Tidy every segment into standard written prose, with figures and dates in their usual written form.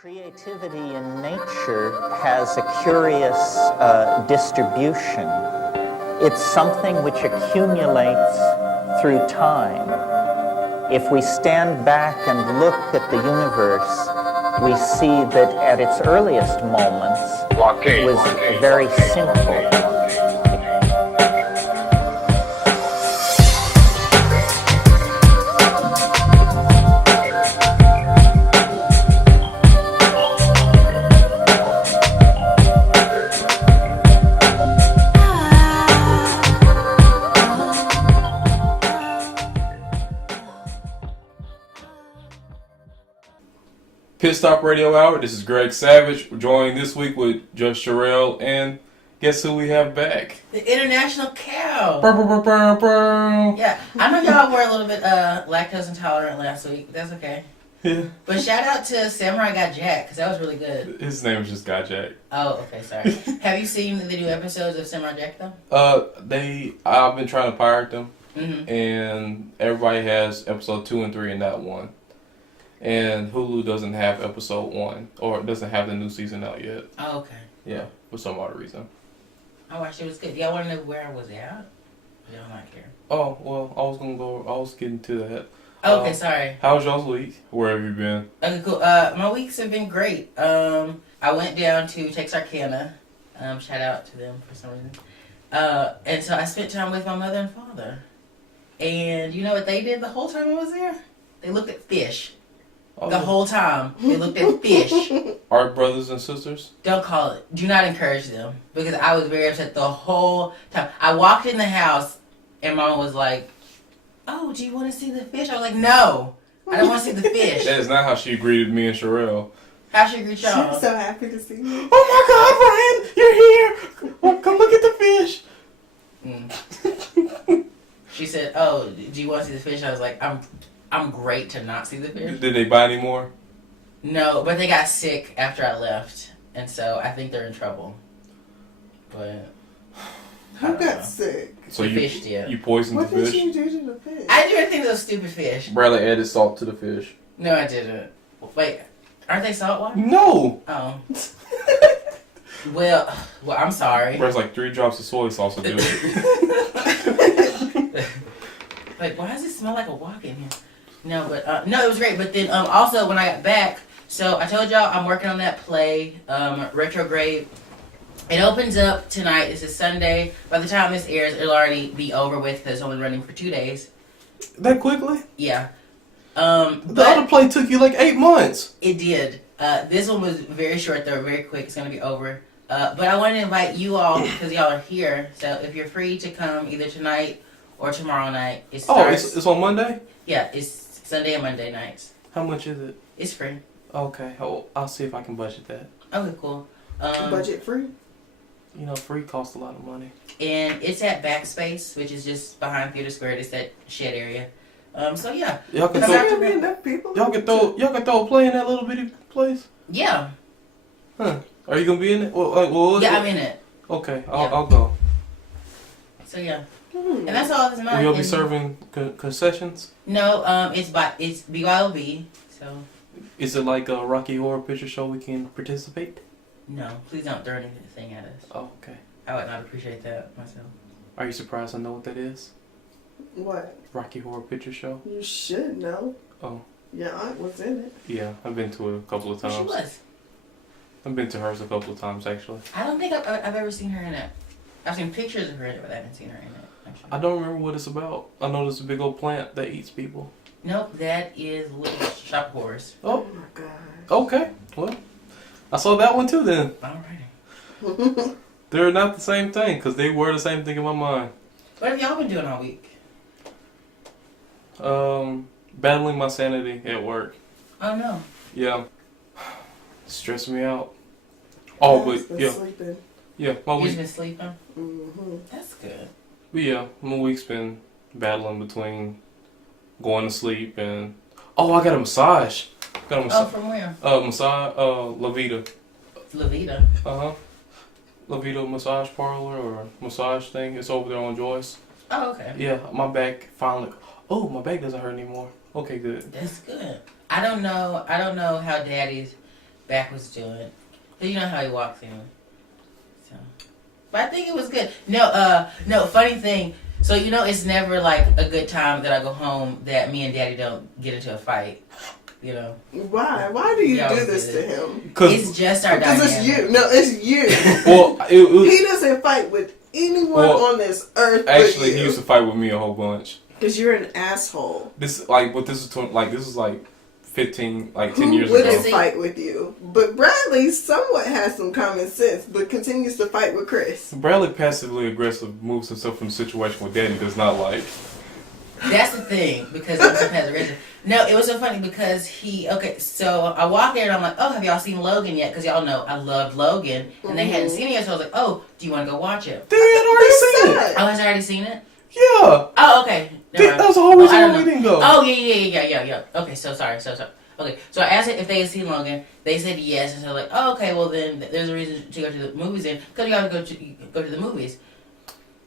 Creativity in nature has a curious distribution. It's something which accumulates through time. If we stand back and look at the universe, we see that at its earliest moments, it was very simple. Pit Stop Radio Hour. This is Greg Savage. We're joining this week with Just-Cherrelle, and guess who we have back? The International Cow. Burr, burr, burr, burr. Yeah, I know y'all were a little bit lactose intolerant last week. That's okay. Yeah. But shout out to Samurai Got Jack, because that was really good. His name is just Got Jack. Oh, okay, sorry. Have you seen the new episodes of Samurai Jack, though? I've been trying to pirate them, Mm-hmm. and everybody has episode 2 and 3 and not 1. And Hulu doesn't have episode 1, or doesn't have the new season out yet. Oh, okay. Yeah, for some odd reason. I watched it. It was good. Y'all want to know where I was at? Y'all not care. Oh, well, I was getting to that. Oh, okay, sorry. How's y'all's week? Where have you been? Okay, cool. My weeks have been great. I went down to Texarkana. Shout out to them for some reason. And so I spent time with my mother and father. And you know what they did the whole time I was there? They looked at fish. The whole time. They looked at fish. Art brothers and sisters? Don't call it. Do not encourage them. Because I was very upset the whole time. I walked in the house and Mama was like, "Oh, do you want to see the fish?" I was like, "No. I don't want to see the fish." That is not how she greeted me and Cherrelle. How she greet y'all? She's so happy to see you. Oh my God, Ryan, you're here! Well, come look at the fish. She said, "Oh, do you want to see the fish?" I was like, I'm great to not see the fish. Did they buy any more? No, but they got sick after I left, and so I think they're in trouble. But Who got sick? So the you fish did. You poisoned What the did fish? you do to the fish? I didn't even think those stupid fish. Bradley added salt to the fish. No, I didn't. Wait, aren't they saltwater? No! Oh. Well, I'm sorry. Brad's like 3 drops of soy sauce will do it. Like, why does it smell like a walk in here? No, but no, it was great. But then also when I got back, so I told y'all I'm working on that play, Retrograde. It opens up tonight. This is Sunday. By the time this airs, it'll already be over with because it's only running for 2 days. That quickly? Yeah. The other play took you like 8 months. It did. This one was very short though, very quick. It's gonna be over. But I wanted to invite you all because y'all are here. So if you're free to come either tonight or tomorrow night, it starts. It's on Monday? Yeah, it's Sunday and Monday nights. How much is it? It's free. Okay, I'll see if I can budget that. Okay, cool. Budget free? You know, free costs a lot of money. And it's at Backspace, which is just behind Theater Square. It's that shed area. So yeah. Y'all can Come throw, out to There enough people. y'all can throw a play in that little bitty place? Yeah. Huh. Are you gonna be in it? Well, Yeah, I'm in it. Okay, Yeah. I'll go. So yeah. And that's all that's mine. Will you be serving concessions? No, it's BYOB. So Is it like a Rocky Horror Picture Show we can participate? no, please don't throw anything at us. Oh, okay. I would not appreciate that myself. Are you surprised I know what that is? What? Rocky Horror Picture Show? You should know. Oh. Your aunt was in it. Yeah, I've been to it a couple of Well, times. she was. I've been to hers a couple of times, actually. I don't think I've ever seen her in it. I've seen pictures of her in it, but I haven't seen her in it. Actually. I don't remember what it's about. I know there's a big old plant that eats people. Nope, that is Little Shop of Horrors. Oh, my gosh. okay. Well, I saw that one too then. Alrighty. They're not the same thing, because they were the same thing in my mind. What have y'all been doing all week? Battling my sanity at work. Oh no. Yeah. Stress me out. Oh, but yeah. Sleeping. Yeah, my You just week. been sleeping? Mm-hmm. That's good. But yeah, my week's been battling between going to sleep and... Oh, I got a massage. Got a Oh, massage. from where? Massage, La Vida. La Vida. Uh-huh. La Vida massage parlor or massage thing. It's over there on Joyce. Oh, okay. Yeah, my back finally... Oh, my back doesn't hurt anymore. Okay, good. That's good. I don't know how Daddy's back was doing. But you know how he walks anyway. So, but I think it was good. No, funny thing. So it's never like a good time that I go home that me and Daddy don't get into a fight. Why? Why do you do this to him? It's just our dynamic. Because it's you. No, it's you. Well, he doesn't fight with anyone on this earth. Actually, he used to fight with me a whole bunch. Because you're an asshole. This is like 15, like 10 years Who ago. wouldn't fight with you? But Bradley somewhat has some common sense, but continues to fight with Chris. Bradley passively aggressive moves himself from a situation where Daddy does not like. That's the thing, because I'm so passive aggressive. No, it was so funny because so I walked there and I'm like, oh, have y'all seen Logan yet? Because y'all know I loved Logan, and they hadn't seen it yet, so I was like, oh, do you want to go watch it? They had already seen it. Oh, has I already seen it? Yeah. Oh, okay. That was the whole reason why we didn't go. Oh, yeah. Okay, so sorry. Okay, so I asked if they had seen Logan. They said yes, and so like, oh, okay, well then there's a reason to go to the movies then, because you got to go to the movies.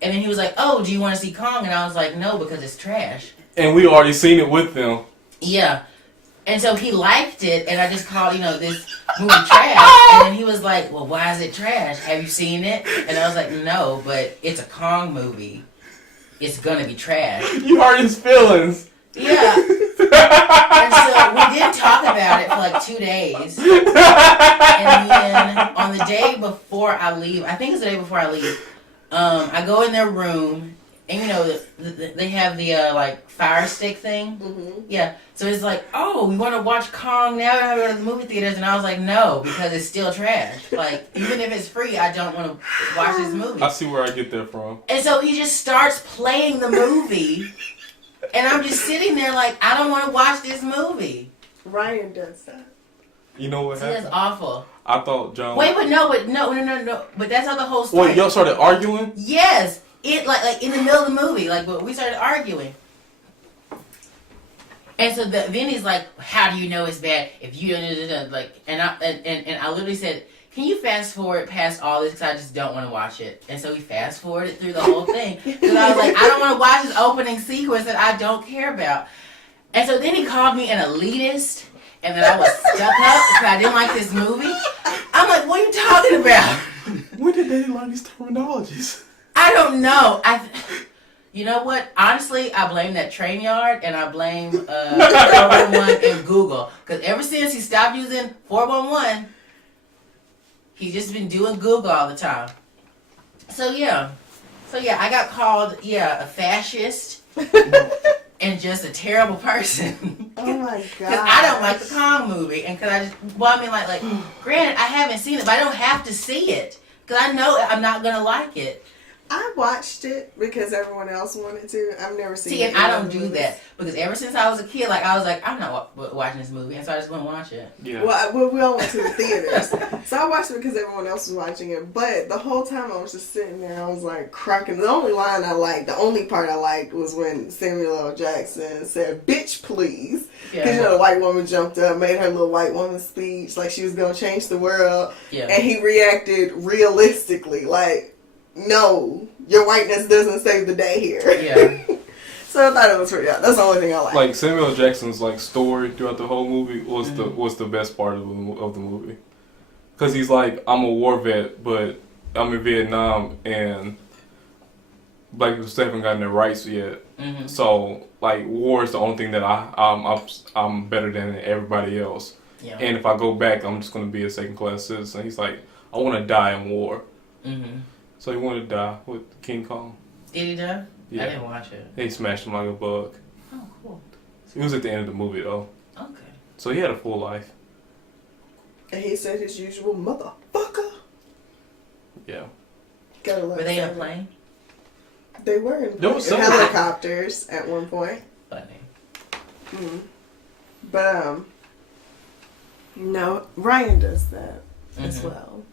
And then he was like, oh, do you want to see Kong? And I was like, no, because it's trash. And we already seen it with them. Yeah. And so he liked it, and I just called, this movie trash. And then he was like, well, why is it trash? Have you seen it? And I was like, no, but it's a Kong movie. It's gonna be trash. You hurt his feelings. Yeah. And so we didn't talk about it for like 2 days. And then on the day before I leave, I think it's the day before I leave, I go in their room, and they have the like fire stick thing. Mm-hmm. Yeah. So it's like, oh, we want to watch Kong now. We have to go to the movie theaters, and I was like, no, because it's still trash. Like even if it's free, I don't want to watch this movie. I see where I get that from. And so he just starts playing the movie, and I'm just sitting there like, I don't want to watch this movie. Ryan does that. You know what happened? That's awful. I thought John. Wait, but no. But that's not the whole story. Wait, y'all started arguing? Yes. It like in the middle of the movie, like we started arguing. And so then he's like, "How do you know it's bad if you don't like?" And I literally said, "Can you fast forward past all this because I just don't want to watch it." And so he fast forwarded through the whole thing because I was like, "I don't want to watch this opening sequence that I don't care about." And so then he called me an elitist, and that I was stuck up because I didn't like this movie. I'm like, "What are you talking about?" When did they learn these terminologies? I don't know. You know what? Honestly, I blame that train yard, and I blame 411 and Google. Because ever since he stopped using 411, he's just been doing Google all the time. So yeah, I got called a fascist and just a terrible person. Oh my god! Because I don't like the Kong movie, and because like granted, I haven't seen it, but I don't have to see it because I know I'm not gonna like it. I watched it because everyone else wanted to. I've never seen it. See, and I don't do that because ever since I was a kid, I was like, I'm not watching this movie, and so I just wouldn't watch it. Yeah. Well, we all went to the theaters, so I watched it because everyone else was watching it. But the whole time I was just sitting there, I was like cracking. The only part I liked was when Samuel L. Jackson said, "Bitch, please," because the white woman jumped up, made her little white woman speech, like she was gonna change the world, and he reacted realistically, like. No, your whiteness doesn't save the day here. Yeah. So I thought it was pretty. That's the only thing I liked. Like Samuel L. Jackson's story throughout the whole movie was the best part of the movie, because he's like, I'm a war vet, but I'm in Vietnam and black people still haven't gotten their rights yet. Mm-hmm. So war is the only thing that I'm better than everybody else. Yeah. And if I go back, I'm just gonna be a second class citizen. He's like, I want to die in war. Mm-hmm. So he wanted to die with King Kong. Did he die? Yeah. I didn't watch it. He smashed him like a bug. Oh, cool. He was at the end of the movie, though. Okay. So he had a full life. And he said his usual motherfucker. Yeah. Were they in a plane? They were in helicopters at one point. Funny. Mm-hmm. But, no, Ryan does that as well.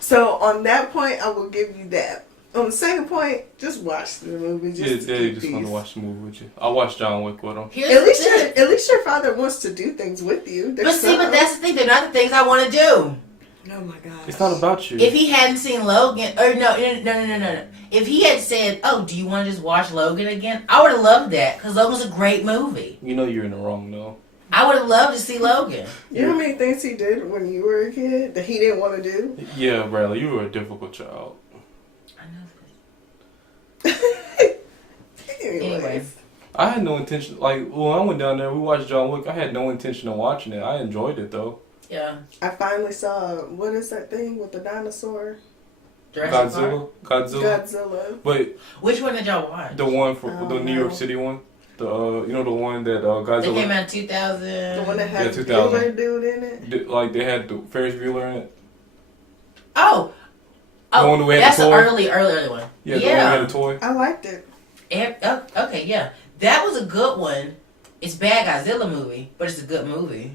So on that point, I will give you that. On the second point, just watch the movie. Daddy just want to watch the movie with you. I watched John Wick with him. At least your father wants to do things with you. But that's the thing. They're not the things I want to do. Oh my god! It's not about you. If he hadn't seen Logan, or no. If he had said, "Oh, do you want to just watch Logan again?" I would have loved that because Logan's a great movie. You know you're in the wrong though. I would have loved to see Logan. You know how many things he did when you were a kid that he didn't want to do? Yeah, Bradley, you were a difficult child. I know this. Anyway. I had no intention, like, when I went down there, we watched John Wick, I had no intention of watching it. I enjoyed it, though. Yeah. I finally saw, what is that thing with the dinosaur? Godzilla. But which one did y'all watch? the one for the New York City one. The you know, the one that Godzilla. They came out in 2000. The one that had the 2000. Bueller dude in it? Like, they had the Ferris Bueller in it. Oh, The one we had that's the the toy? early one. Yeah, the one we had a toy. I liked it. Okay, yeah. That was a good one. It's a bad Godzilla movie, but it's a good movie.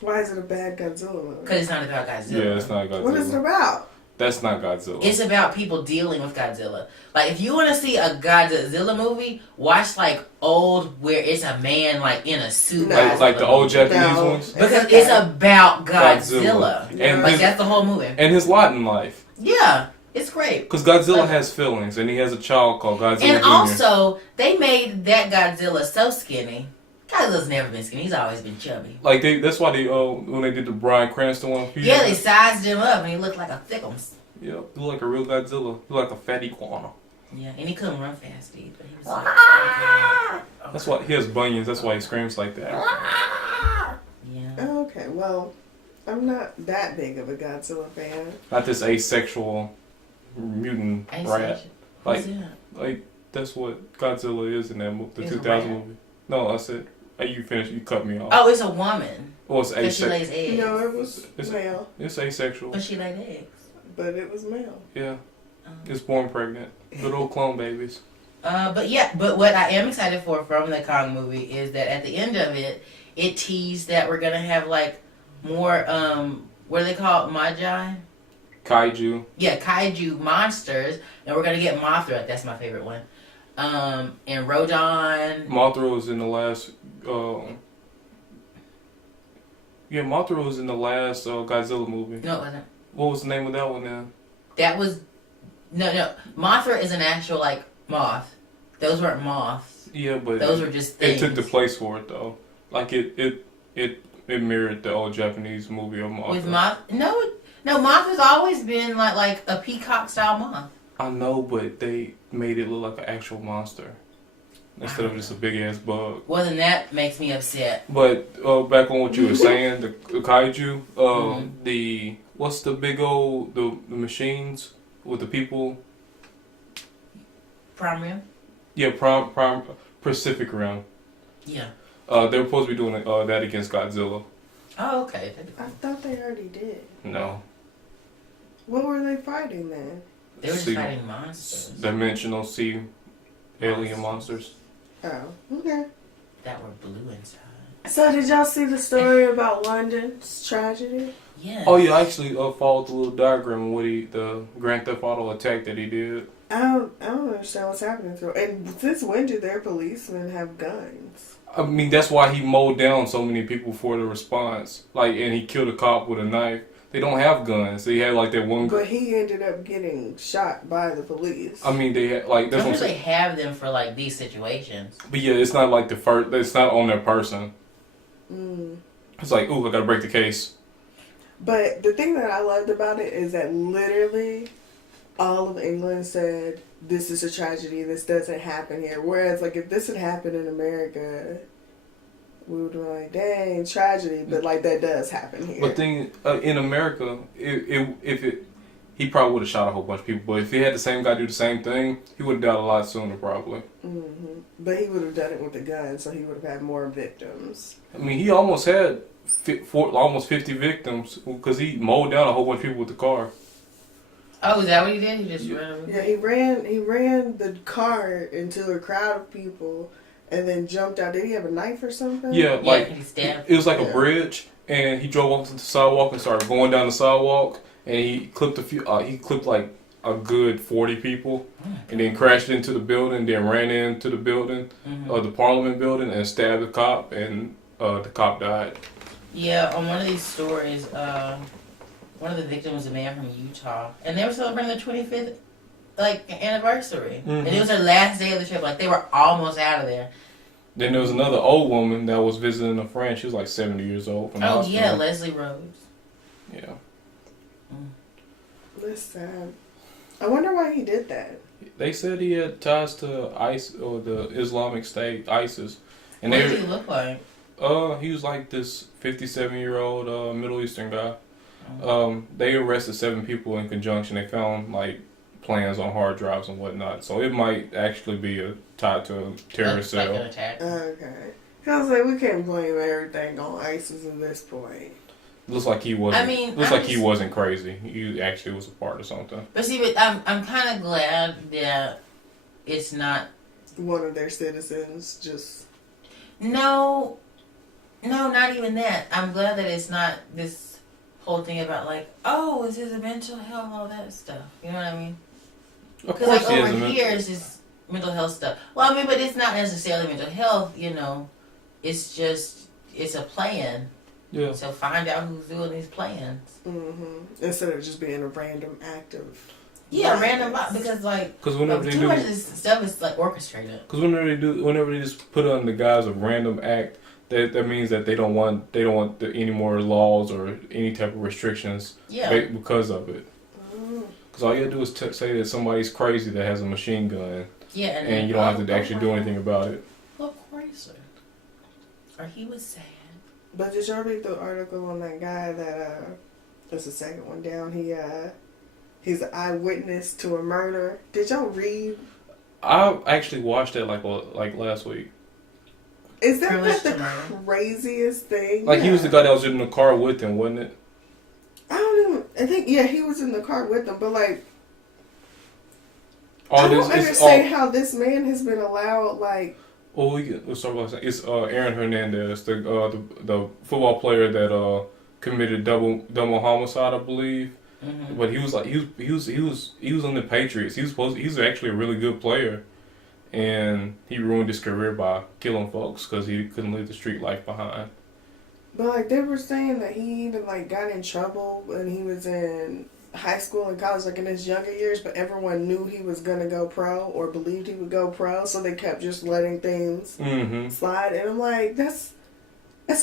Why is it a bad Godzilla movie? Because it's not about Godzilla. Yeah, it's not Godzilla. What is it about? That's not Godzilla. It's about people dealing with Godzilla. Like, if you want to see a Godzilla movie, watch, like, old, where it's a man, like, in a suit. No. Like the old Japanese No. ones. Because it's about Godzilla. And Like, his, that's the whole movie. and his lot in life. Yeah, it's great. Because Godzilla has feelings, and he has a child called Godzilla And Jr. also, they made that Godzilla so skinny. Godzilla's never been skinny. He's always been chubby. Like, that's why they, when they did the Bryan Cranston one. Yeah, they sized him up, and he looked like a thickums. Yeah, he looked like a real Godzilla. He looked like a fat iguana. Yeah, and he couldn't run fast either. He was like, That's why he has bunions. That's why he screams like that. yeah. Oh, okay, well, I'm not that big of a Godzilla fan. Not this asexual mutant rat. Like, like that's what Godzilla is in that movie, the It's a 2000 rat. movie. No, I said, you finished. You cut me off. Oh, it's a woman. Oh, it's Because she asexual. lays eggs. No, it was male, It's asexual. But she laid eggs. but it was male. Yeah, it's born pregnant. Little clone babies. But what I am excited for from the Kong movie is that at the end of it, it teased that we're gonna have like more what are they called? Magi? Kaiju. Yeah, kaiju monsters, and we're gonna get Mothra. That's my favorite one. And Rodon. Mothra was in the last. Yeah, Mothra was in the last Godzilla movie. No, it wasn't. What was the name of that one then? That was no. Mothra is an actual like moth. Those weren't moths. Yeah, but Those were just things. it took the place for it though. Like it mirrored the old Japanese movie of Mothra. With moth? No. Mothra's always been like a peacock style moth. I know, but they made it look like an actual monster instead of just a big ass bug. Well, then that makes me upset. But back on what you were saying, the kaiju, the what's the big old the machines with the people? Prime Rim? Yeah, Prime Pacific Rim. Yeah. They were supposed to be doing that against Godzilla. Oh, okay. I thought they already did. No. What were they fighting then? They were just fighting monsters. Dimensional sea alien monsters. Oh, okay. That were blue inside. So did y'all see the story about London's tragedy? Yeah. Oh yeah, I actually followed the little diagram of what the Grand Theft Auto attack that he did. I don't understand what's happening to it. And since when do their policemen have guns? I mean, that's why he mowed down so many people for the response. Like, and he killed a cop with a knife. They don't have guns. They had like that one. But he ended up getting shot by the police. I mean, they had like. That's Don't what I'm usually saying. have them for like these situations. But yeah, it's not like the first. It's not on their person. It's like, ooh, I gotta break the case. But the thing that I loved about it is that literally all of England said, this is a tragedy, this doesn't happen here. Whereas, like, if this had happened in America, we would be like, dang, tragedy. But, like, that does happen here. But thing in America, he probably would have shot a whole bunch of people. But if he had the same guy do the same thing, he would have died a lot sooner, probably. But he would have done it with a gun, so he would have had more victims. I mean, he almost had almost 50 victims because he mowed down a whole bunch of people with the car. Oh, is that what he did? He just ran? Yeah, he ran the car into a crowd of people and then jumped out. Did he have a knife or something? Yeah, like he stabbed. it was like a bridge, and he drove onto the sidewalk and started going down the sidewalk, and he clipped he clipped like a good 40 people, and then crashed into the building, then ran into the building, the Parliament building, and stabbed the cop, and the cop died. Yeah, on one of these stories, one of the victims was a man from Utah, and they were celebrating the 25th anniversary, and it was their last day of the trip. Like, they were almost out of there, Then there was another old woman that was visiting a friend. She was like 70 years old from the Oh hospital. yeah, Leslie Rhodes. Yeah. That's sad. I wonder why he did that. They said he had ties to ISIS or the Islamic State, ISIS. And What did he look like? he was like this 57-year-old Middle Eastern guy. They arrested 7 people in conjunction. They found like plans on hard drives and whatnot. So it might actually be tied to a terrorist Like cell. an attack. Okay. I was like, we can't blame everything on ISIS at this point. Looks like he wasn't. I mean, looks like he wasn't crazy. He actually was a part of something. But see, but I'm kind of glad that it's not. One of their citizens just. No, not even that. I'm glad that it's not this whole thing about like, oh, is his mental health, all that stuff. You know what I mean? Of Because course, like he has over here is this mental health stuff. Well, I mean, but it's not necessarily mental health. You know, it's just it's a plan. Yeah. So find out who's doing these plans. Mm-hmm. Instead of just being a random act of. Yeah, violence. random because like Because whenever they too do, much of this stuff is like orchestrated. because whenever they just put on the guise of random act, that means that they don't want any more laws or any type of restrictions. Yeah. Because of it. Because all you gotta do is say that somebody's crazy that has a machine gun, Yeah, and you don't have to actually do anything about it. Look crazy. Or he was sad. But did y'all read the article on that guy that that's the second one down? He's an eyewitness to a murder. Did y'all read? I actually watched that like last week. Is that Privileged not to the murder. craziest thing? Like he Yeah. was the guy that was in the car with him, wasn't it? I don't even. I think he was in the car with them, but like All I this don't it's understand how this man has been allowed. Like Oh, let's talk about that. It's Aaron Hernandez, the football player that committed double homicide, I believe. Mm-hmm. But he was on the Patriots. He was actually a really good player, and he ruined his career by killing folks because he couldn't leave the street life behind. But like they were saying that he even like got in trouble when he was in high school and college, like in his younger years, but everyone knew he was gonna go pro or believed he would go pro, so they kept just letting things slide. And I'm like, that's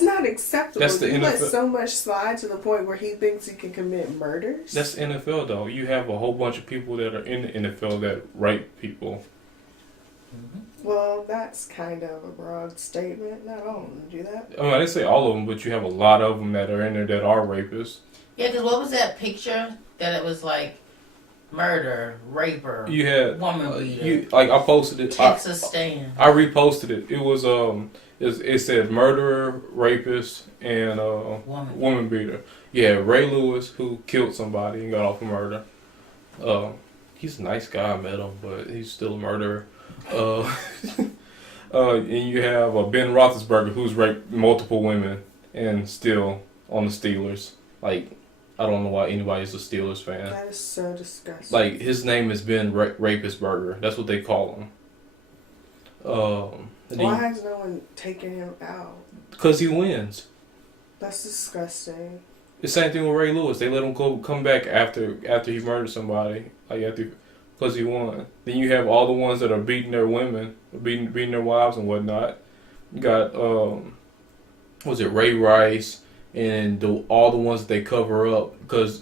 not acceptable. That's the You let NFL. so much slide to the point where he thinks he can commit murders. That's the NFL though. You have a whole bunch of people that are in the NFL that rape people. Well, that's kind of a broad statement. Not all of them do that. I mean, I didn't say all of them, but you have a lot of them that are in there that are rapists. Yeah, because what was that picture that it was like murder, raper, You had woman beater, I posted it. Texas stand. I reposted it. It was it said murderer, rapist, and woman beater. Yeah, Ray Lewis who killed somebody and got off of murder. He's a nice guy. I met him, but he's still a murderer. And you have Ben Roethlisberger who's raped multiple women and still on the Steelers. Like, I don't know why anybody's a Steelers fan. That is so disgusting. Like, his name is Ben Rapist Burger. That's what they call him. Why is no one taking him out? Because he wins. That's disgusting. The same thing with Ray Lewis. They let him come back after he murdered somebody, because he won. Then you have all the ones that are beating their women, beating their wives and whatnot. You got Ray Rice and all the ones that they cover up because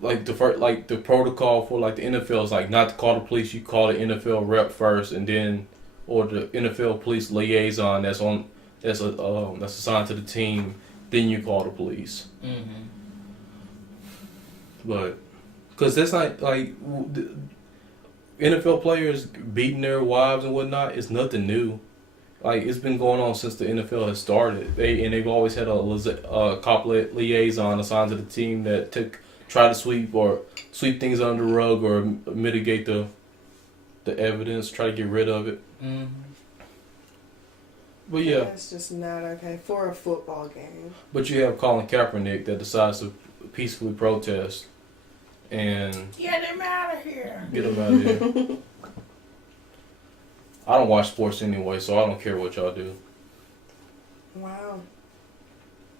the protocol for like the NFL is like not to call the police. You call the NFL rep first, and then or the NFL police liaison that's assigned to the team. Then you call the police. Mm-hmm. But because that's not like NFL players beating their wives and whatnot is nothing new. Like, it's been going on since the NFL has started. They've always had a cop liaison assigned to the team that try to sweep things under the rug or mitigate the evidence, try to get rid of it. Mm-hmm. But yeah, That's just not okay for a football game. but you have Colin Kaepernick that decides to peacefully protest and Get him out of here. get him out of here. I don't watch sports anyway, so I don't care what y'all do. Wow.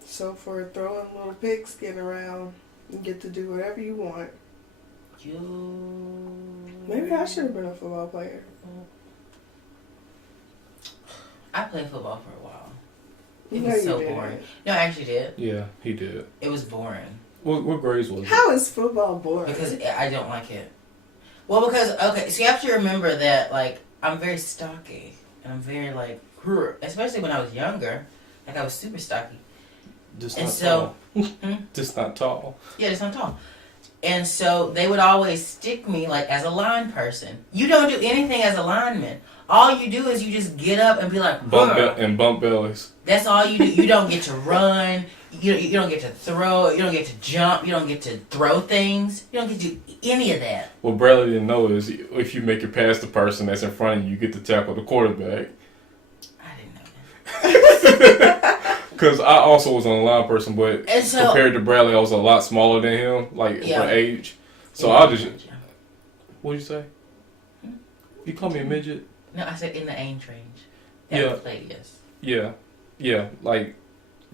So for throwing little pigskin around, you get to do whatever you want. Maybe I should have been a football player. I played football for a while. It No, was you so didn't. boring. No, I actually did. Yeah, he did. It was boring. What grades was it? How is football boring? Because I don't like it. Well, because, okay, so you have to remember that, like, I'm very stocky. And I'm very, like, especially when I was younger. Like, I was super stocky. Just And not so, tall. Just not tall. yeah, just not tall. And so they would always stick me, like, as a line person. You don't do anything as a lineman. All you do is you just get up and be like, Bump bellies. That's all you do. You don't get to run. You don't get to throw. You don't get to jump. You don't get to throw things. You don't get to do any of that. What Bradley didn't know is if you make it past the person that's in front of you, you get to tackle the quarterback. I didn't know that. Because I also was an line person, but And so- compared to Bradley, I was a lot smaller than him, like Yeah. for age. So Yeah. I just, what'd you say? You call me a midget? No, I said in the age range. Yeah. That played, yes. Yeah. Like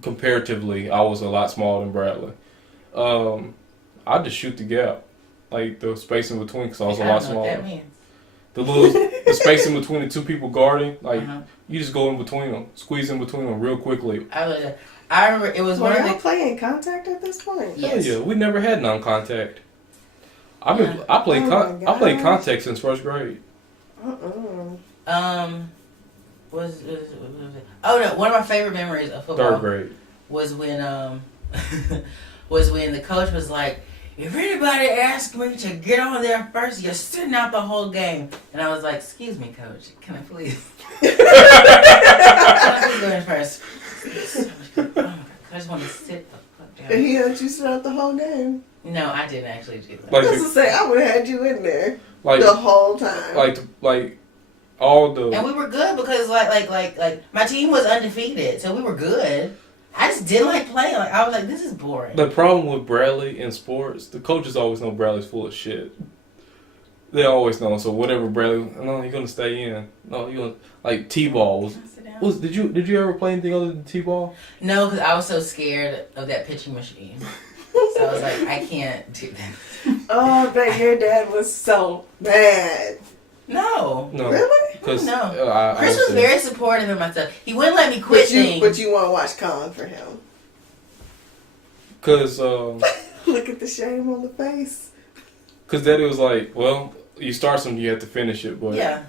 comparatively, I was a lot smaller than Bradley. I just shoot the gap, like the space in between, because I was a I lot don't know what that smaller. means. The space in between the two people guarding, like Uh-huh. you just go in between them, squeeze in between them real quickly. I remember it was Were one of y'all the. playing contact at this point? Yeah. Hell Yes. yeah, we never had non-contact. I Yeah. played Oh my I played gosh. contact since first grade. Was it? Oh no! One of my favorite memories of football Third grade. was when was when the coach was like, if anybody asks me to get on there first, you're sitting out the whole game. And I was like, excuse me, coach, can I please? Can I please go in first? Oh my God, I just want to sit the fuck And down. he had you sit out the whole game. No, I didn't actually do that. Like That's to say, I would have had you in there like the whole time. like all the. And we were good because like my team was undefeated, so we were good. I just didn't like playing. Like I was like, this is boring. The problem with Bradley in sports, the coaches always know Bradley's full of shit. They always know. So whatever Bradley, no, you're gonna stay in. No, you're gonna like T-ball was. Can I sit down? Did you ever play anything other than T-ball? No, because I was so scared of that pitching machine. So I was like, I can't do that. Oh, I bet your dad was so mad. No. No, Really? because No. Chris was very supportive of myself. He wouldn't let me quit things. But you want to watch Colin for him. Because Look at the shame on the face. Daddy was like, well, you start something, you have to finish it. But Yeah.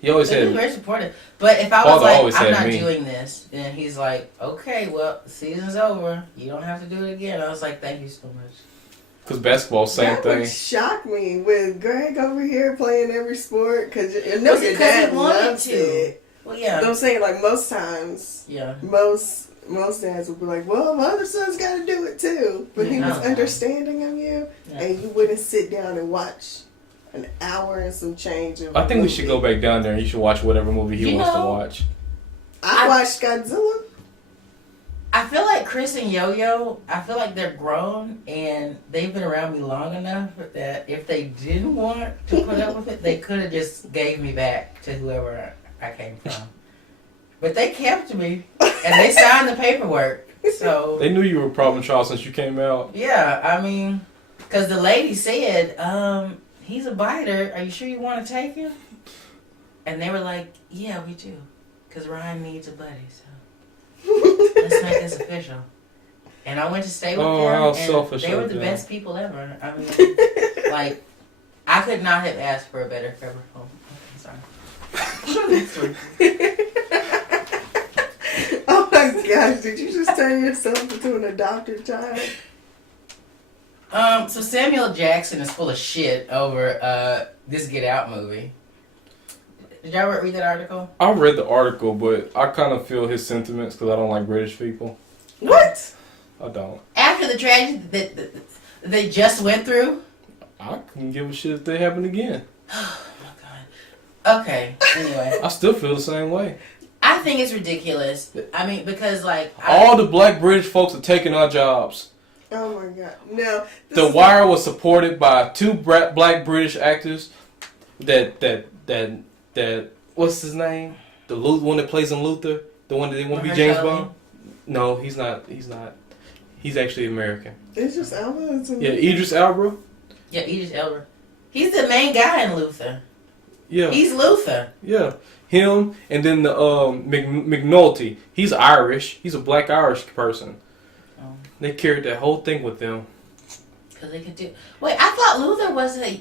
he always He was had. very supportive. But if I was Father always like, I'm had not me. doing this, then he's like, okay, well, the season's over. You don't have to do it again. I was like, thank you so much. Because basketball, same That thing. would shock me with Greg over here playing every sport because I know Was it your 'cause he dad wanted loves to? it. Well, But yeah. I'm saying like most times, Yeah. most dads would be like, well, my other son's got to do it too. But he was No. understanding of you, Yeah. and you wouldn't sit down and watch an hour and some change of I think a we should movie. go back down there and you should watch whatever movie he You wants to know- watch. I watched Godzilla. I feel like Chris and Yo-Yo, I feel like they're grown and they've been around me long enough that if they didn't want to put up with it, they could have just gave me back to whoever I came from. But they kept me and they signed the paperwork. So, They knew you were a problem child since you came out. yeah, I mean, because the lady said, he's a biter. Are you sure you want to take him? And they were like, yeah, we do. Because Ryan needs a buddy, so. Let's make this official. And I went to stay with Oh, them, how and selfish they were of the them. best people ever. I mean, like, I could not have asked for a better forever home. Okay, sorry. Oh my gosh, did you just turn yourself into an adopted child? So Samuel Jackson is full of shit over this Get Out movie. Did y'all read that article? I read the article, but I kind of feel his sentiments because I don't like British people. What? I don't. After the tragedy that they just went through? I couldn't give a shit if they happen again. Oh my god. Okay, anyway. I still feel the same way. I think it's ridiculous. I mean, because like All the black British folks are taking our jobs. Oh my god. No. The Wire was supported by two black British actors. That what's his name? The one that plays in Luther. The one that they want to be James Bond. No, he's not. He's actually American. It's just Alba. Yeah, Idris Elba. Yeah, Idris Elba. He's the main guy in Luther. Yeah. He's Luther. Yeah. Him, and then the McNulty. He's Irish. He's a black Irish person. Oh. They carried that whole thing with them. Because they could do... Wait, I thought Luther was a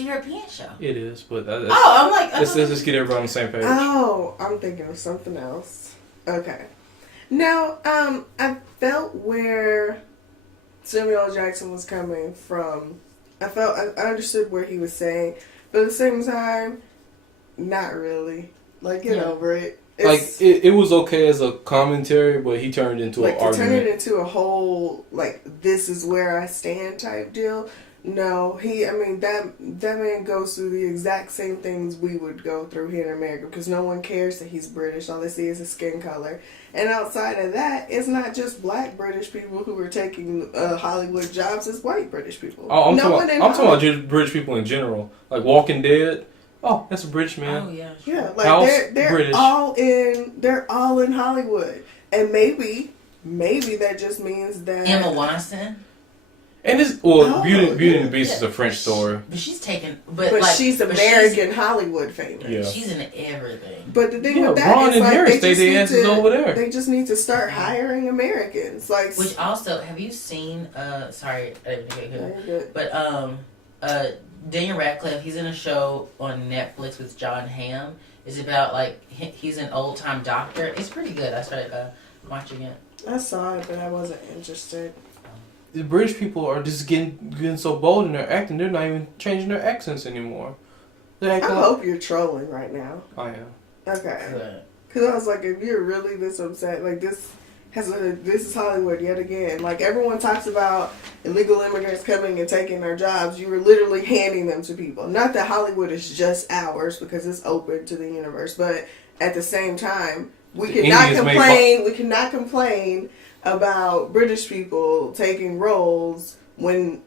European show. It is, but I'm like... let's just get everybody on the same page. Oh, I'm thinking of something else. Okay. Now, I felt where Samuel L. Jackson was coming from. I understood where he was saying, but at the same time, not really. Like, get over it. It was okay as a commentary, but he turned into an argument. Turn it into a whole, this is where I stand type deal. No, that man goes through the exact same things we would go through here in America, because no one cares that he's British. All they see is his skin color. And outside of that, it's not just black British people who are taking Hollywood jobs, it's white British people. I'm talking about just British people in general. Like Walking Dead. Oh, that's a British man. Oh, yeah. Sure. Yeah, House, they're British. they're all in Hollywood. And maybe that just means that Emma Watson. And this, Beauty and the Beast is a French story. But she's taken, she's American Hollywood famous. Yeah. She's in everything. But the thing with that Ron is and Harry stay their asses over there. They just need to start hiring Americans. Which also, have you seen? Sorry, I didn't get good. But Daniel Radcliffe, he's in a show on Netflix with John Hamm. It's about he's an old time doctor. It's pretty good. I started watching it. I saw it, but I wasn't interested. The British people are just getting so bold in their acting. They're not even changing their accents anymore. I hope you're trolling right now. I am. Okay. Because I was like, if you're really this upset, this is Hollywood yet again. Everyone talks about illegal immigrants coming and taking our jobs. You were literally handing them to people. Not that Hollywood is just ours because it's open to the universe, but at the same time, we cannot complain about British people taking roles when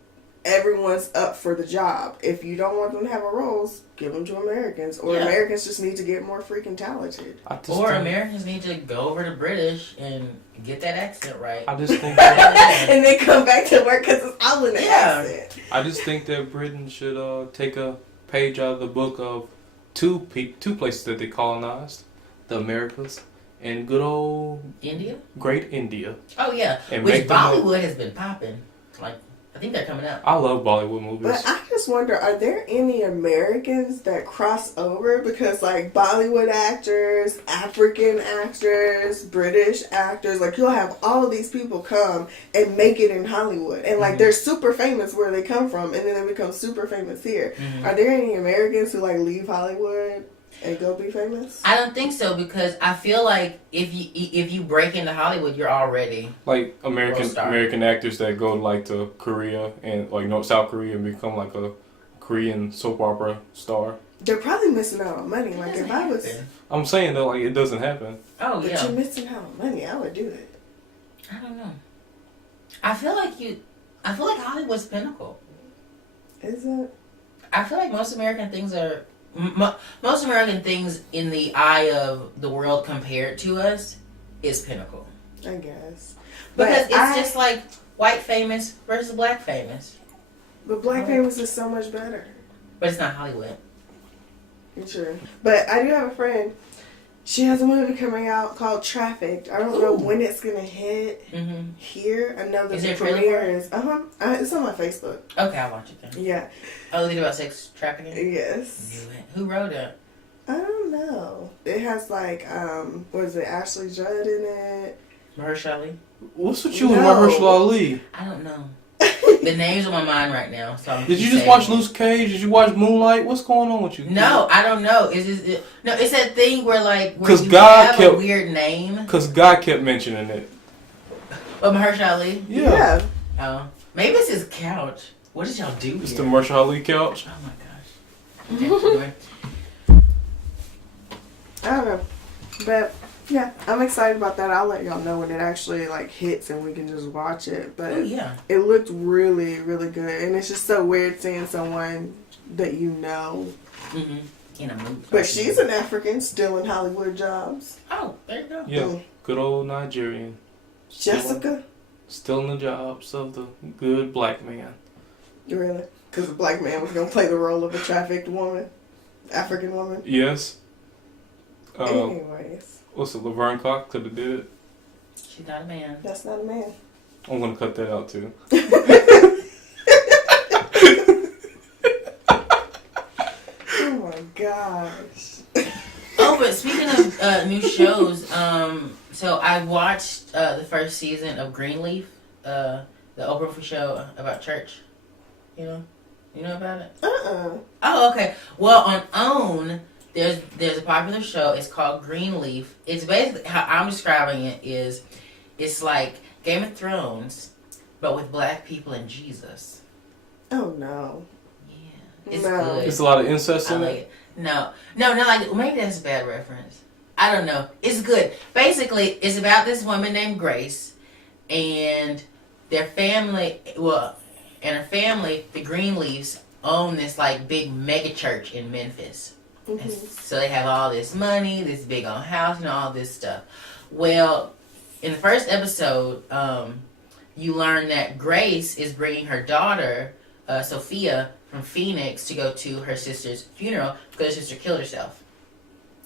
everyone's up for the job. If you don't want them to have a roles, give them to Americans. Or Americans just need to get more freaking talented. Or Americans need to go over to British and get that accent right. I just think and then come back to work because it's all in the accent. I just think that Britain should take a page out of the book of two places that they colonized, the Americas. And good old India? Great India. Oh, yeah. And which Bollywood has been popping. I think they're coming out. I love Bollywood movies. But I just wonder, are there any Americans that cross over? Because, Bollywood actors, African actors, British actors, you'll have all of these people come and make it in Hollywood. And, they're super famous where they come from, and then they become super famous here. Mm-hmm. Are there any Americans who, leave Hollywood and go be famous? I don't think so, because I feel like if you break into Hollywood, you're already American actors that go to Korea and South Korea and become a Korean soap opera star. They're probably missing out on money. I'm saying though, it doesn't happen. Oh but you're missing out on money. I would do it. I don't know. I feel like Hollywood's pinnacle. Is it? I feel like most American things are. Most American things in the eye of the world compared to us is pinnacle. I guess. Because it's just white famous versus black famous. But black famous is so much better. But it's not Hollywood. True. But I do have a friend. She has a movie coming out called Trafficked. I don't know when it's going to hit here. I know that the premiere is... it's on my Facebook. Okay, I'll watch it then. Yeah. Oh, is it about sex trafficking? Yes. Who wrote it? I don't know. It has Ashley Judd in it? Mahershala Ali? What's with you and Mahershala Ali? I don't know. The names on my mind right now. So Did you just watch Luke Cage? Did you watch Moonlight? What's going on with you? No, I don't know. It's that thing where a weird name. Because God kept mentioning it. But Mahershala Ali? Yeah. Oh, maybe it's his couch. What did y'all do? It's the Mahershala Ali couch. Oh my gosh. Anyway. I don't know, but. Yeah, I'm excited about that. I'll let y'all know when it actually hits and we can just watch it. But it looked really, really good, and it's just so weird seeing someone that you know. In a movie. But she's an African, still in Hollywood jobs. Oh, there you go. Yeah, good old Nigerian. Jessica. Still in the jobs of the good black man. Really? Because the black man was gonna play the role of a trafficked woman. African woman. Yes. Anyways. What's it? Laverne Cox could have did it. She's not a man. That's not a man. I'm gonna cut that out too. Oh my gosh. Oh, but speaking of new shows, so I watched the first season of Greenleaf, the Oprah Winfrey show about church. You know about it? Oh, okay. Well, on OWN, there's a popular show. It's called Greenleaf. It's basically, how I'm describing it is, it's like Game of Thrones, but with black people and Jesus. Oh no. Yeah, it's No. good. It's a lot of incest I in like it. it. No, like maybe that's a bad reference. I don't know. It's good. Basically, it's about this woman named Grace and their family. Well, and her family, the Greenleafs, own this like big mega church in Memphis. And so they have all this money, this big old house, and all this stuff. Well, in the first episode, you learn that Grace is bringing her daughter, Sophia, from Phoenix to go to her sister's funeral because her sister killed herself.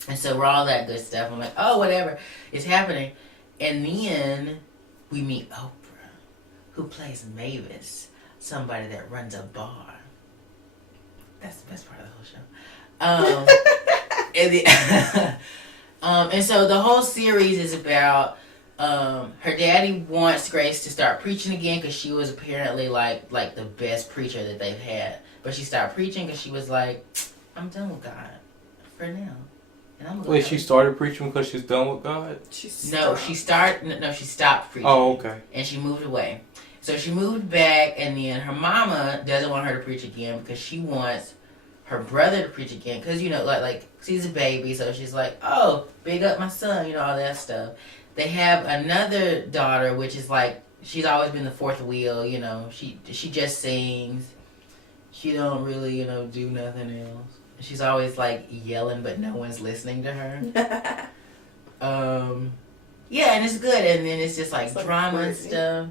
And so we're all that good stuff. I'm like, oh, whatever is happening. And then we meet Oprah, who plays Mavis, somebody that runs a bar. That's the best part of the whole show. And so the whole series is about her daddy wants Grace to start preaching again because she was apparently like the best preacher that they've had. But she stopped preaching because she was like, I'm done with God for now. And I'm Wait, she started preaching because she's done with God? she stopped preaching. Oh, okay. And she moved away. So she moved back, and then her mama doesn't want her to preach again because she wants her brother to preach again. Because, like she's a baby, so she's like, oh, big up my son, all that stuff. They have another daughter, which is like, she's always been the fourth wheel, She just sings. She don't really, do nothing else. She's always like yelling, but no one's listening to her. Yeah, and it's good. And then it's just like drama and stuff.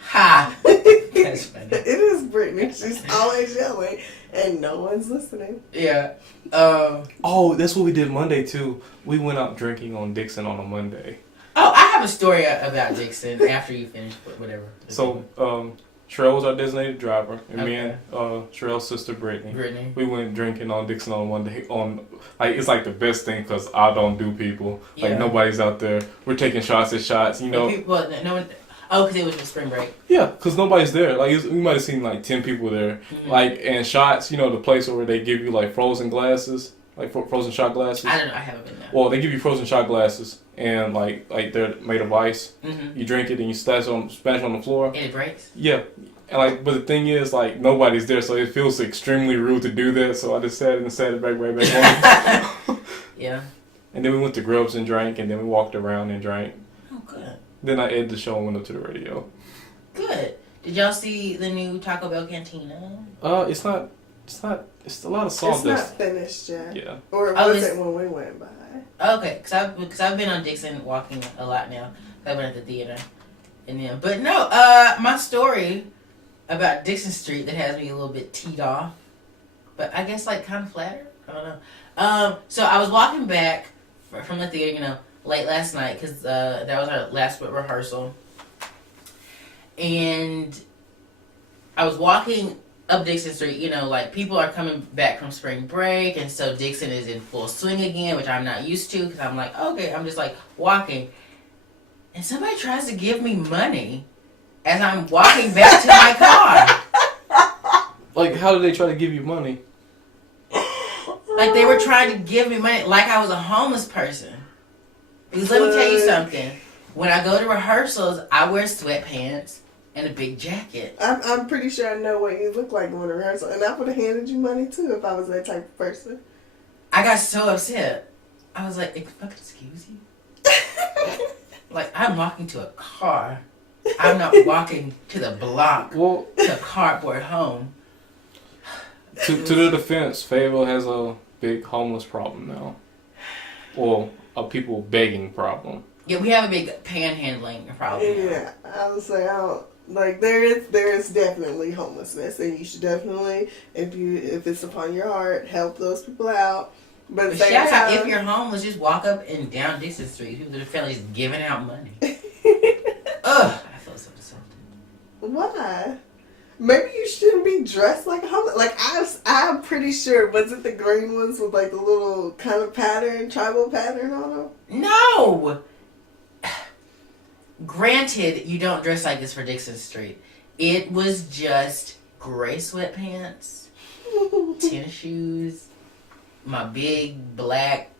Ha! That's funny. It is Brittany. She's always yelling, and no one's listening. Yeah. Oh, that's what we did Monday too. We went out drinking on Dixon on a Monday. Oh, I have a story about Dixon after you finish, whatever. So, Cherrelle was our designated driver, and me and Cherrelle's sister Brittany. We went drinking on Dixon on Monday. It's like the best thing because I don't do people. Like nobody's out there. We're taking shots at shots. People, no one. Oh, because it was for spring break. Yeah, because nobody's there. Like we might have seen like 10 people there. Mm-hmm. Like and shots. The place where they give you like frozen glasses, like frozen shot glasses. I don't know. I haven't been there. Well, they give you frozen shot glasses, and like they're made of ice. Mm-hmm. You drink it and you splash on the floor. And it breaks. Yeah, and but the thing is, nobody's there, so it feels extremely rude to do that. So I just sat it back right back on. Yeah. And then we went to Grubs and drank, and then we walked around and drank. Oh, good. Then I edited the show and went up to the radio. Good. Did y'all see the new Taco Bell Cantina? It's not. It's a lot of salt. It's not finished yet. Yeah. Or was it when we went by? Okay, because I've been on Dixon walking a lot now. I've been at the theater, but no. My story about Dixon Street that has me a little bit teed off, but I guess kind of flattered. I don't know. So I was walking back from the theater, late last night because that was our last rehearsal, and I was walking up Dixon Street. People are coming back from spring break, and so Dixon is in full swing again, which I'm not used to because I'm like, okay, I'm just walking, and somebody tries to give me money as I'm walking back to my car. How did they try to give you money? They were trying to give me money like I was a homeless person. Because let me tell you something. When I go to rehearsals, I wear sweatpants and a big jacket. I'm pretty sure I know what you look like going to rehearsal, and I would have handed you money too if I was that type of person. I got so upset. I was like, excuse you? I'm walking to a car. I'm not walking to the block to a cardboard home. To their defense, Fayetteville has a big homeless problem now. Well, a people begging problem. Yeah, we have a big panhandling problem. Yeah, I would say Like there is definitely homelessness, and you should definitely, if it's upon your heart, help those people out. But at the same shout out, time, if you're homeless, just walk up and down Dixon Street. People that are families giving out money. Ugh, I feel so insulted. why? Maybe you shouldn't be dressed like a homeless. Like I'm pretty sure. Was it the green ones with like the little kind of pattern, tribal pattern on them? No. Granted, you don't dress like this for Dixon Street. It was just gray sweatpants, tennis shoes, my big black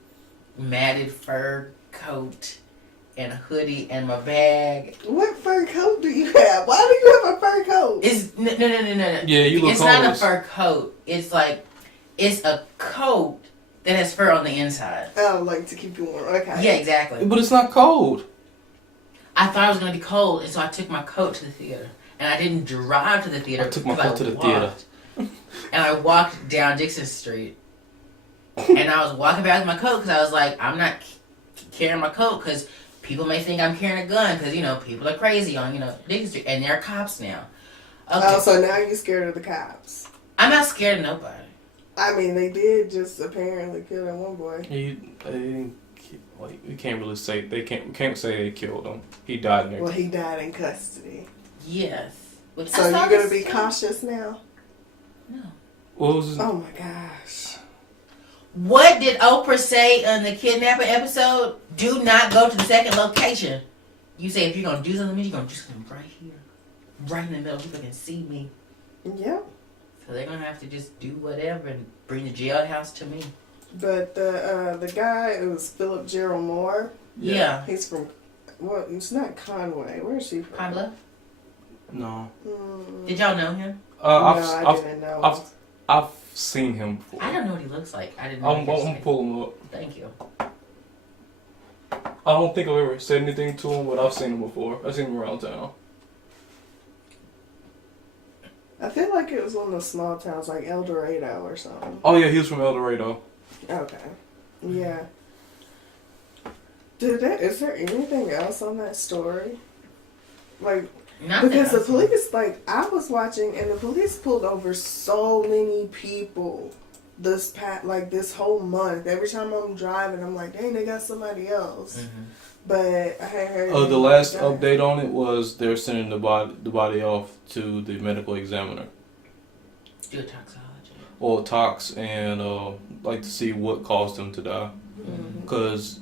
matted fur coat, and a hoodie, and my bag. What fur coat do you have? Why do you have a fur coat? It's no. Yeah, you look It's not a homeless. fur coat. It's like it's a coat that has fur on the inside. Oh, like to keep you warm. Okay. Yeah, exactly. But it's not cold. I thought it was gonna be cold, and so I took my coat to the theater, and I didn't drive to the theater. I took my because coat to the walked. theater. And I walked down Dixon Street, and I was walking back with my coat because I was like, I'm not carrying my coat because people may think I'm carrying a gun because people are crazy on Dixon Street, and there are cops now. Okay. Oh, so now you're scared of the cops. I'm not scared of nobody. I mean, they did just apparently kill that one boy. You can't really say we can't say they killed him. He died in there. Well, he died in custody. Yes. Which So I saw you're gonna this be too. cautious now? No. What was his, Oh my gosh. What did Oprah say on the kidnapping episode? Do not go to the second location. You say if you're gonna do something to me, you're gonna do something right here, right in the middle. People can see me. Yep. So they're gonna have to just do whatever and bring the jailhouse to me. But the guy, it was Philip Gerald Moore. Yeah. He's from, well, it's not Conway. Where is he from? Pine Bluff? no. Did y'all know him? No, I didn't know. I've seen him before. I don't know what he looks like. I didn't know. I'm gonna pull him up. Thank you. I don't think I've ever said anything to him, but I've seen him before. I've seen him around town. I feel like it was one of those small towns like El Dorado or something. Oh yeah, he was from El Dorado. Okay. Yeah. Is there anything else on that story? Like, Nothing because the else. police, like, I was watching and the police pulled over so many people this whole month. Every time I'm driving, I'm like, dang, they got somebody else. Mm-hmm. But I hadn't heard. The anything last like that. update on it was they're sending the body off to the medical examiner. Do a toxology. Or tox and like to see what caused him to die. Because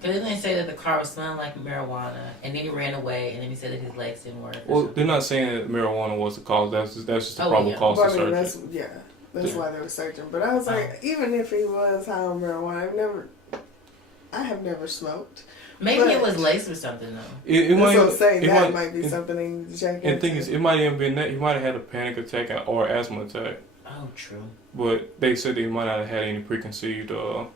Because they say that the car was smelling like marijuana, and then he ran away, and then he said that his legs didn't work. well, they're not saying that marijuana was the cause. That's just the Oh, probable yeah. cause Well, of I mean, surgery. that's why they were searching. But I was like, even if he was high on marijuana, I have never smoked. Maybe but- it was laced with something, though. It That's might, what I'm saying. it That might be and- something they need to check And the thing into. is, it might have been that he might have had a panic attack or asthma attack, Oh, true. but they said he might not have had any preconceived, No,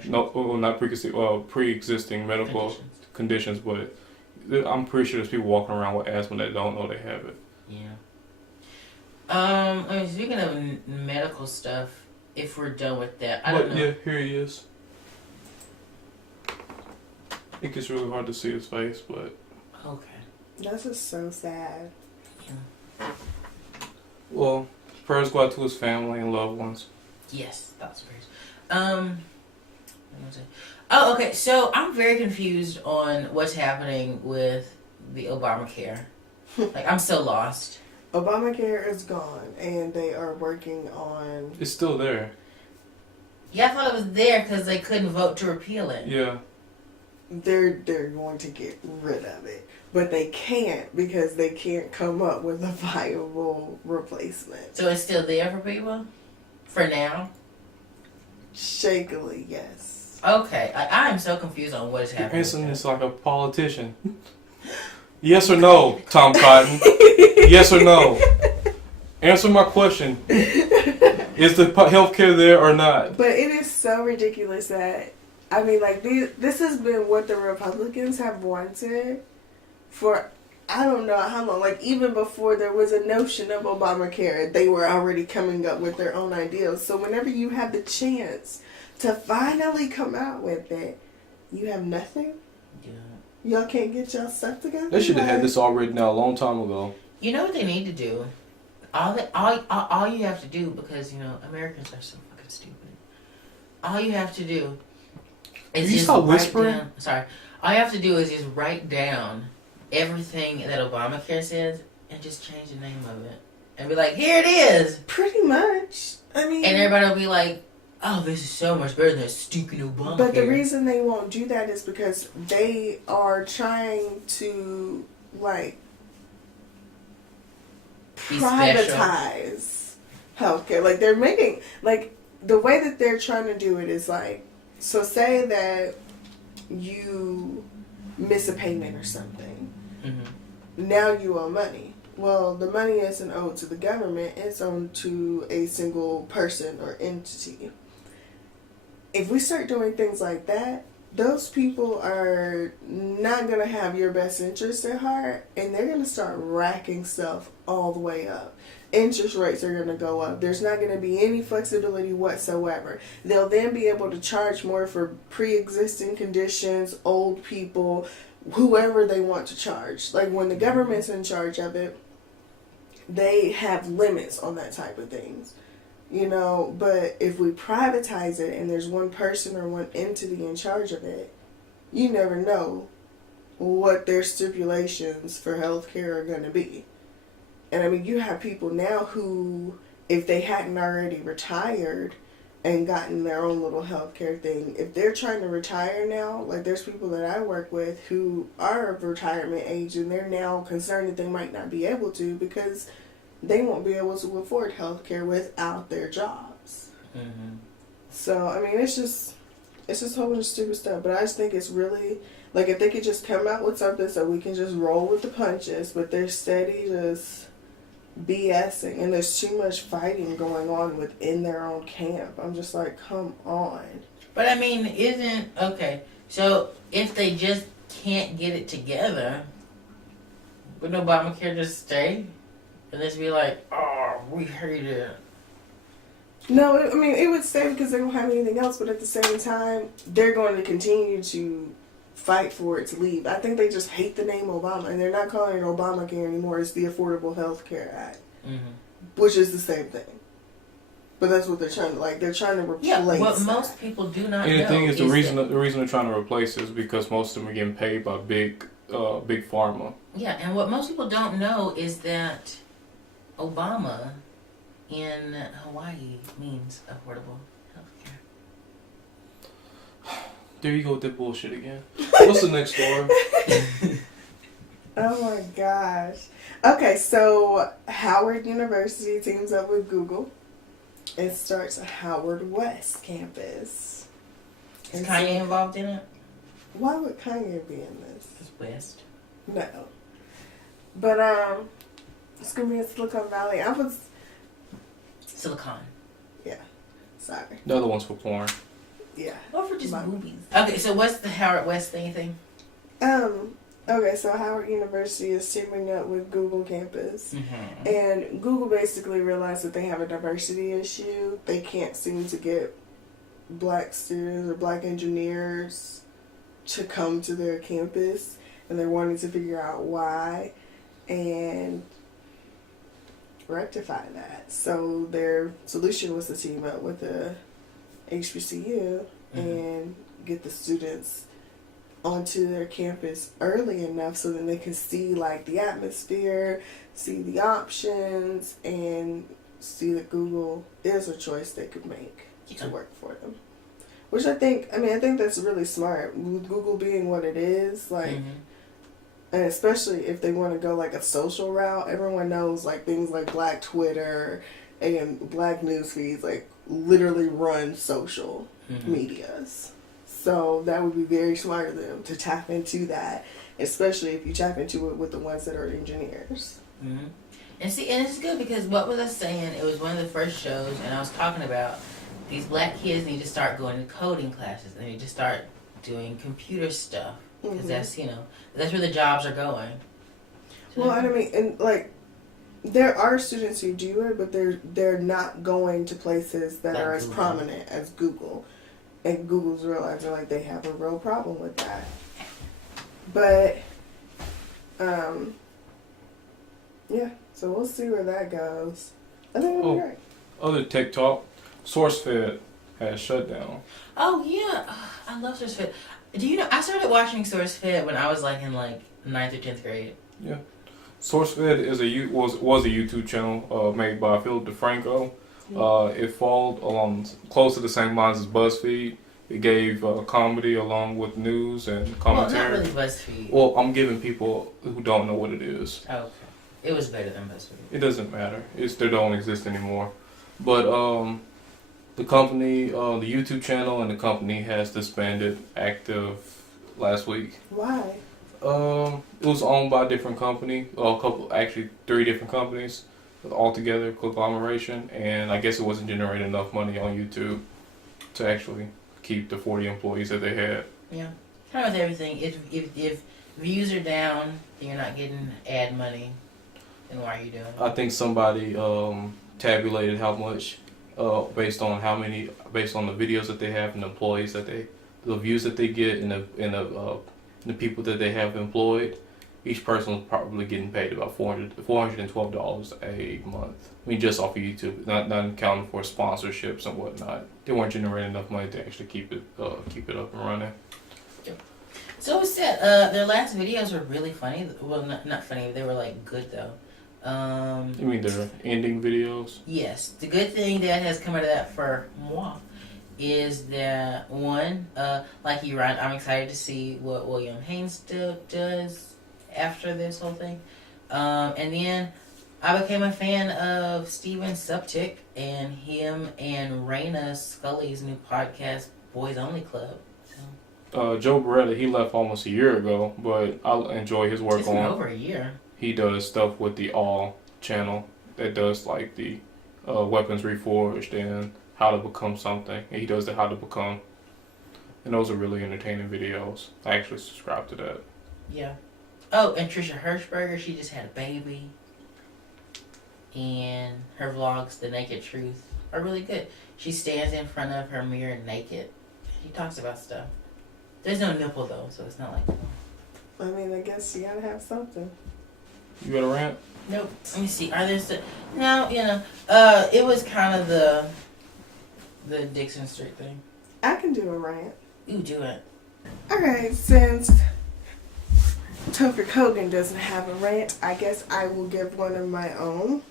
true. not preconceived, pre-existing medical conditions. But I'm pretty sure there's people walking around with asthma that don't know they have it. Yeah. I mean, speaking of medical stuff, if we're done with that, I don't But know. yeah, here he is. It gets really hard to see his face, but Okay. That's just so sad. well, prayers go out to his family and loved ones. Yes, that's great. What was it? Oh, okay. So I'm very confused on what's happening with the Obamacare. Like, I'm so lost. Obamacare is gone, and they are working on. It's still there. Yeah, I thought it was there because they couldn't vote to repeal it. Yeah. They're going to get rid of it, but they can't because they can't come up with a viable replacement. So it's still there for people? For now? Shakily, yes. Okay. I am so confused on what is You're happening. answering this like a politician. Yes or no, Tom Cotton? Yes or no? Answer my question. Is the healthcare there or not? But it is so ridiculous that, I mean, like, this has been what the Republicans have wanted for, I don't know how long. Like, even before there was a notion of Obamacare, they were already coming up with their own ideas. So whenever you have the chance to finally come out with it, you have nothing. Yeah. Y'all can't get y'all stuff together? They should have had this all written out a long time ago. You know what they need to do? All you have to do, because, you know, Americans are so fucking stupid. All you have to do is You just stop write whispering? down. Sorry. All you have to do is just write down everything that Obamacare says and just change the name of it. And be like, here it is! Pretty much. I mean... And everybody will be like, oh, this is so much better than that stupid Obamacare. But the reason they won't do that is because they are trying to, like, Be privatize healthcare. Like, they're making, like, the way that they're trying to do it is like, so say that you miss a payment or something. Mm-hmm. Now you owe money. Well, the money isn't owed to the government, it's owed to a single person or entity. If we start doing things like that, those people are not going to have your best interest at heart, and they're going to start racking stuff all the way up. Interest rates are going to go up. There's not going to be any flexibility whatsoever. They'll then be able to charge more for pre-existing conditions, old people, whoever they want to charge. Like, when the government's in charge of it, they have limits on that type of things. You know, but if we privatize it and there's one person or one entity in charge of it, you never know what their stipulations for healthcare are going to be. And I mean, you have people now who, if they hadn't already retired and gotten their own little healthcare thing, if they're trying to retire now, like there's people that I work with who are of retirement age and they're now concerned that they might not be able to because they won't be able to afford healthcare without their jobs. Mm-hmm. So, I mean, it's just a whole bunch of stupid stuff. But I just think it's really, like, if they could just come out with something so we can just roll with the punches, but they're steady just BSing. And there's too much fighting going on within their own camp. I'm just like, come on. But I mean, okay, so if they just can't get it together, would Obamacare just stay? And just be like, oh, we hate it. No, I mean, it would stay because they don't have anything else, but at the same time, they're going to continue to fight for it to leave. I think they just hate the name Obama, and they're not calling it Obamacare anymore. It's the Affordable Health Care Act, which is the same thing. But that's what they're trying to, like, they're trying to replace. Yeah, what most people do not know. And the thing is, the reason they're trying to replace it is because most of them are getting paid by big pharma. Yeah, and what most people don't know is that Obama in Hawaii means affordable health care. There you go with that bullshit again. What's the next story? Oh my gosh. Okay, so Howard University teams up with Google and starts a Howard West campus. Is Kanye involved in it? Why would Kanye be in this? It's West. No. But it's gonna be in Silicon Valley. Silicon. Yeah. Sorry. The other one's for porn. Yeah. Or for just movies. Okay, so what's the Howard West thing? Okay, so Howard University is teaming up with Google campus. Mm-hmm. And Google basically realized that they have a diversity issue. They can't seem to get black students or black engineers to come to their campus. And they're wanting to figure out why and rectify that. So their solution was to team up with the HBCU and get the students onto their campus early enough so that they can see like the atmosphere, see the options, and see that Google is a choice they could make to work for them. Which I think that's really smart. With Google being what it is, like, and especially if they want to go like a social route, everyone knows like things like Black Twitter and Black news feeds like literally run social medias. So that would be very smart of them to tap into that, especially if you tap into it with the ones that are engineers. Mm-hmm. And see, and it's good because what was I saying? It was one of the first shows, and I was talking about these black kids need to start going to coding classes. They need to start doing computer stuff because that's that's where the jobs are going. So well, I mean, and like there are students who do it, but they're not going to places that are as prominent as Google. And Google's realizing like they have a real problem with that. But, yeah, so we'll see where that goes. I think it'll be great. Other tech talk, SourceFed has shut down. Oh yeah, I love SourceFed. Do you know? I started watching SourceFed when I was like in like 9th or 10th grade. Yeah, SourceFed is was a YouTube channel made by Philip DeFranco. It followed along close to the same lines as BuzzFeed. It gave comedy along with news and commentary. Well, not really BuzzFeed. Well, I'm giving people who don't know what it is. Oh, okay. It was better than BuzzFeed. It doesn't matter. They don't exist anymore. But the company, the YouTube channel and the company has disbanded active last week. Why? It was owned by a different company, actually 3 different companies, all together, conglomeration, and I guess it wasn't generating enough money on YouTube to actually keep the 40 employees that they had. Yeah, kind of with everything. If views are down, and you're not getting ad money, then why are you doing it? I think somebody tabulated how much, based on the videos that they have and the employees the views that they get and the people that they have employed. Each person was probably getting paid about $412 a month. I mean, just off of YouTube, not accounting for sponsorships and whatnot. They weren't generating enough money to actually keep it up and running. So it said their last videos were really funny. Well, not funny. They were like good though. You mean their ending videos? Yes. The good thing that has come out of that for moi is that one, like you, Ryan, I'm excited to see what William Haynes does after this whole thing. And then I became a fan of Steven Subchick and him and Raina Scully's new podcast, Boys Only Club. Joe Beretta, he left almost a year ago, but I enjoy his work It's been over a year. He does stuff with the All channel that does like the Weapons Reforged and How to Become Something. And he does the How to Become. And those are really entertaining videos. I actually subscribe to that. Yeah. Oh, and Trisha Hirschberger, she just had a baby. And her vlogs, The Naked Truth, are really good. She stands in front of her mirror naked. She talks about stuff. There's no nipple though, so it's not like... I mean, I guess you gotta have something. You got a rant? Nope. Let me see. Are there still... No, it was kind of the Dixon Street thing. I can do a rant. You do it. Alright, since Topher Kogan doesn't have a rant, I guess I will give one of my own.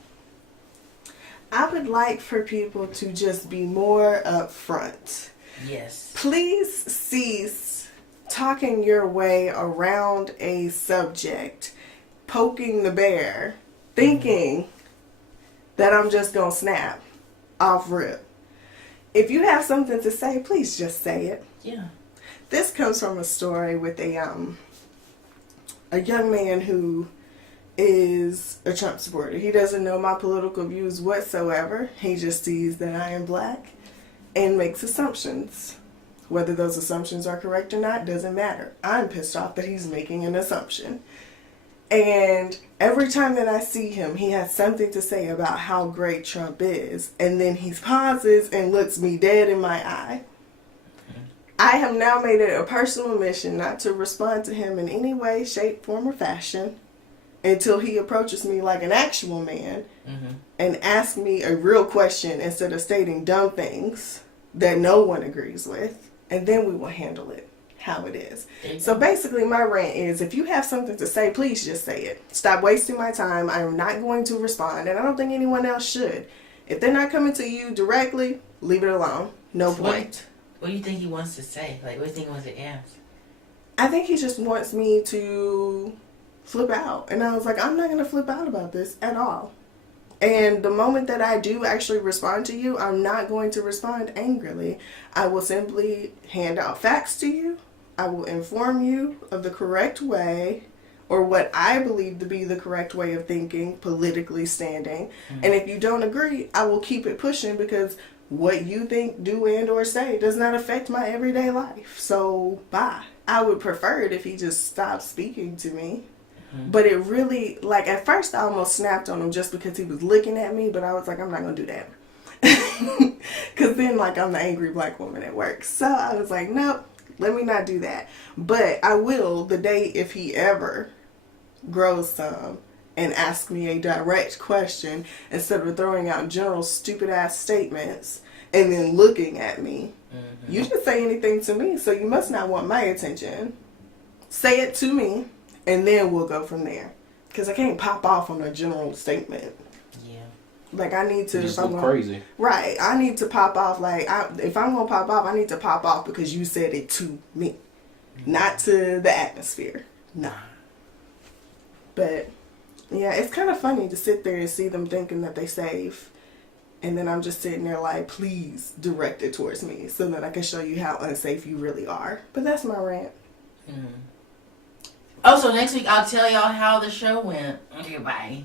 I would like for people to just be more upfront. Yes. Please cease talking your way around a subject, poking the bear, thinking that I'm just gonna snap off rip. If you have something to say, please just say it. Yeah. This comes from a story with a young man who is a Trump supporter. He doesn't know my political views whatsoever. He just sees that I am black and makes assumptions. Whether those assumptions are correct or not doesn't matter. I'm pissed off that he's making an assumption. And every time that I see him, he has something to say about how great Trump is. And then he pauses and looks me dead in my eye. I have now made it a personal mission not to respond to him in any way, shape, form, or fashion until he approaches me like an actual man and asks me a real question instead of stating dumb things that no one agrees with. And then we will handle it how it is. So basically my rant is, if you have something to say, please just say it. Stop wasting my time. I am not going to respond, and I don't think anyone else should. If they're not coming to you directly, leave it alone. No point. What do you think he wants to say? Like, what do you think he wants to ask? I think he just wants me to flip out. And I was like, I'm not going to flip out about this at all. And the moment that I do actually respond to you, I'm not going to respond angrily. I will simply hand out facts to you. I will inform you of the correct way, or what I believe to be the correct way of thinking, politically standing. And if you don't agree, I will keep it pushing, because what you think, do, and or say does not affect my everyday life. So, bye. I would prefer it if he just stopped speaking to me. But it really, like, at first I almost snapped on him just because he was looking at me, but I was like, I'm not going to do that. Because then, like, I'm the angry black woman at work. So I was like, nope, Let me not do that. But I will the day if he ever grows some and asks me a direct question instead of throwing out general stupid ass statements and then looking at me. Mm-hmm. You didn't say anything to me, so you must not want my attention. Say it to me, and then we'll go from there. Because I can't pop off on a general statement. Yeah. Like, I need to... You just look crazy. Right. I need to pop off. Like, if I'm going to pop off, I need to pop off because you said it to me. Mm-hmm. Not to the atmosphere. Nah. But, yeah, it's kind of funny to sit there and see them thinking that they safe. And then I'm just sitting there like, please direct it towards me so that I can show you how unsafe you really are. But that's my rant. Mm. Oh, so next week I'll tell y'all how the show went. Okay, bye.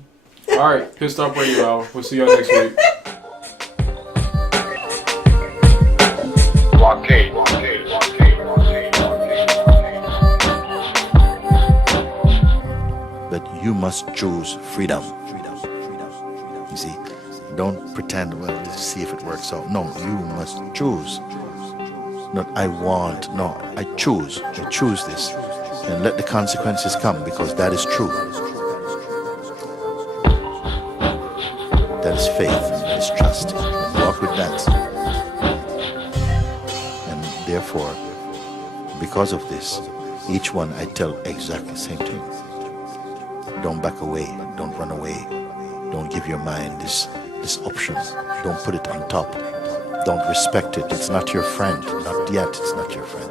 All right, Pit Stop Radio Hour. We'll see y'all next week. Blockade. But you must choose freedom. You see, don't pretend, well, let's see if it works out. No, you must choose. Not I want, no, I choose. I choose this. And let the consequences come, because that is true. That is faith, that is trust. Walk with that. And therefore, because of this, each one I tell exactly the same thing. Don't back away, don't run away. Don't give your mind this option. Don't put it on top. Don't respect it. It's not your friend. Not yet, it's not your friend.